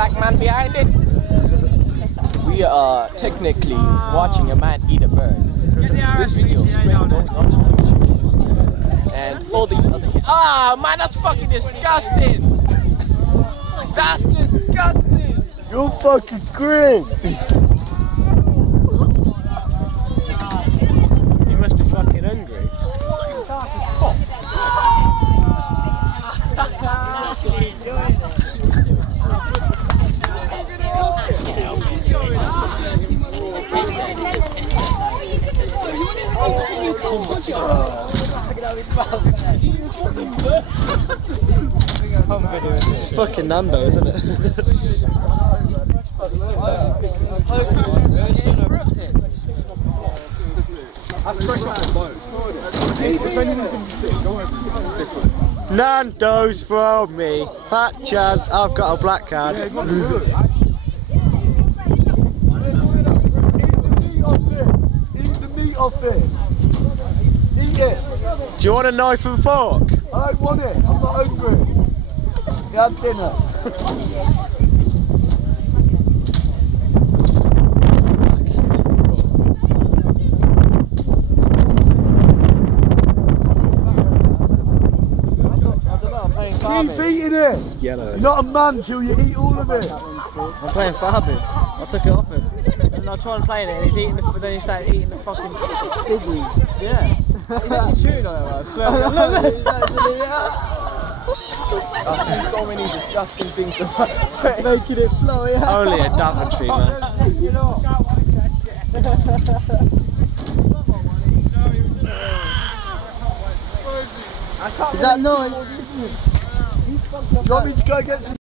black man behind it. We are technically watching a man eat a bird. This video is straight going up to YouTube. And all these other... Ah, man, that's fucking disgusting! That's disgusting! You're fucking great! You must be fucking hungry. It's fucking Nando, isn't it? Nando's for me. Fat chance, I've got a black card. Eat the meat off it. Eat it. Do you want a knife and fork? I don't want it. I'm not hungry. Yeah, have dinner. Keep eating it! It's yellow. You're not a man till you eat all of it. I'm playing Farbis. I took it off him. And I tried playing it and he's eating the, then he started eating the fucking piggy. Yeah. He's actually chewing on it, I swear. I've seen so many disgusting things. It's making it flow, yeah. Only a daventry, man. Is that nice? Do you want me to go get some?